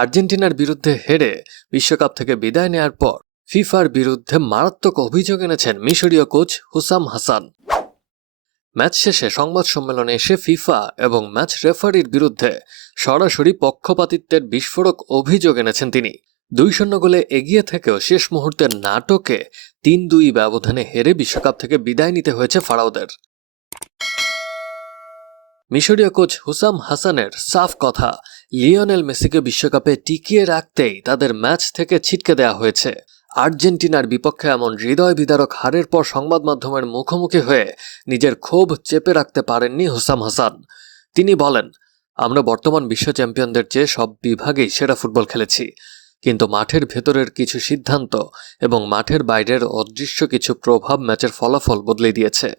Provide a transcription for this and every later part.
আর্জেন্টিনার বিরুদ্ধে হেরে বিশ্বকাপ থেকে বিদায় নেয়ার পর ফিফার বিরুদ্ধে মারাত্মক অভিযোগ এনেছেন মিশরীয় কোচ হুসাম হাসান। ম্যাচ শেষে সংবাদ সম্মেলনে এসে ফিফা এবং ম্যাচ রেফারির বিরুদ্ধে সরাসরি পক্ষপাতিত্বের বিস্ফোরক অভিযোগ এনেছেন তিনি। 2-0 গোলে এগিয়ে থেকেও শেষ মুহূর্তের নাটকে 3-2 ব্যবধানে হেরে বিশ্বকাপ থেকে বিদায় নিতে হয়েছে ফারাওদের। মিশরীয় কোচ হুসাম হাসানের সাফ কথা, লিওনেল মেসিকে বিশ্বকাপে টিকিয়ে রাখতেই তাদের ম্যাচ থেকে ছিটকে দেওয়া হয়েছে। আর্জেন্টিনার বিপক্ষে এমন হৃদয় বিদারক হারের পর সংবাদ মাধ্যমের মুখোমুখি হয়ে নিজের ক্ষোভ চেপে রাখতে পারেননি হুসাম হাসান। তিনি বলেন, আমরা বর্তমান বিশ্ব চ্যাম্পিয়নদের চেয়ে সব বিভাগেই সেরা ফুটবল খেলেছি, কিন্তু মাঠের ভেতরের কিছু সিদ্ধান্ত এবং মাঠের বাইরের অদৃশ্য কিছু প্রভাব ম্যাচের ফলাফল বদলে দিয়েছে।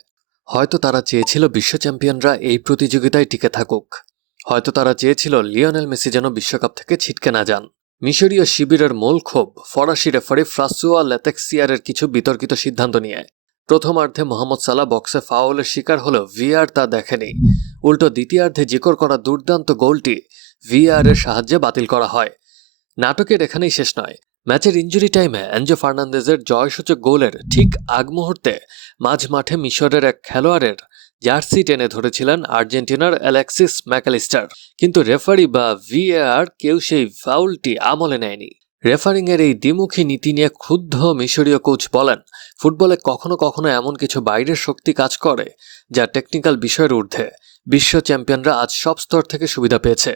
হয়তো তারা চেয়েছিল বিশ্ব চ্যাম্পিয়নরা এই প্রতিযোগিতায় টিকে থাকুক, হয়তো তারা চেয়েছিল লিওনেল মেসি যেন বিশ্বকাপ থেকে ছিটকে না যান। মিশরীয় শিবিরের মূল ক্ষোভ ফরাসি রেফারি ফ্রাসুয়া লেতেক্সিয়ারের কিছু বিতর্কিত সিদ্ধান্ত নিয়ে। প্রথমার্ধে মোহাম্মদ সালাহ বক্সে ফাউলের শিকার হলেও ভিআর তা দেখেনি। উল্টো দ্বিতীয়ার্ধে জিকর করা দুর্দান্ত গোলটি ভিআর এর সাহায্যে বাতিল করা হয়। নাটকের এখানেই শেষ নয়। ম্যাচের ইনজুরি টাইমে অ্যাঞ্জো ফার্নান্দেজের জয়সূচক গোলের ঠিক আগ মুহূর্তে মাঝ মাঠে মিশরের এক খেলোয়াড়ের জার্সি টেনে ধরেছিলেন আর্জেন্টিনার অ্যালেক্সিস ম্যাকালিস্টার, কিন্তু রেফারি বা ভিএআর কেউ সেই ফাউলটি আমলে নেয়নি। রেফারিংয়ের এই দ্বিমুখী নীতি নিয়ে ক্ষুব্ধ মিশরীয় কোচ বলেন, ফুটবলে কখনো কখনো এমন কিছু বাইরের শক্তি কাজ করে যা টেকনিক্যাল বিষয়ের ঊর্ধ্বে। বিশ্ব চ্যাম্পিয়নরা আজ সব স্তর থেকে সুবিধা পেয়েছে।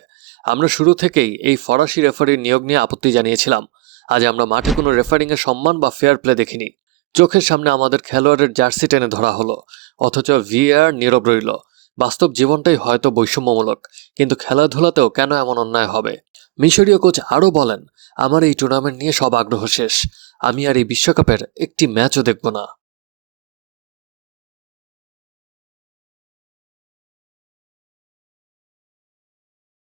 আমরা শুরু থেকেই এই ফরাসি রেফারির নিয়োগ নিয়ে আপত্তি জানিয়েছিলাম। আজ আমরা মাঠে কোনো রেফারিংয়ের সম্মান বা ফেয়ার প্লে দেখিনি। চোখের সামনে আমাদের খেলোয়াড়ের জার্সি টেনে ধরা হলো, অথচ ভিএআর নীরব রইল। বাস্তব জীবনটাই হয়তো বৈষম্যমূলক, কিন্তু খেলাধুলাতেও কেন এমন অন্যায় হবে? মিশরীয় কোচ আরও বলেন, আমার এই টুর্নামেন্ট নিয়ে সব আগ্রহ শেষ। আমি আর এই বিশ্বকাপের একটি ম্যাচও দেখব না।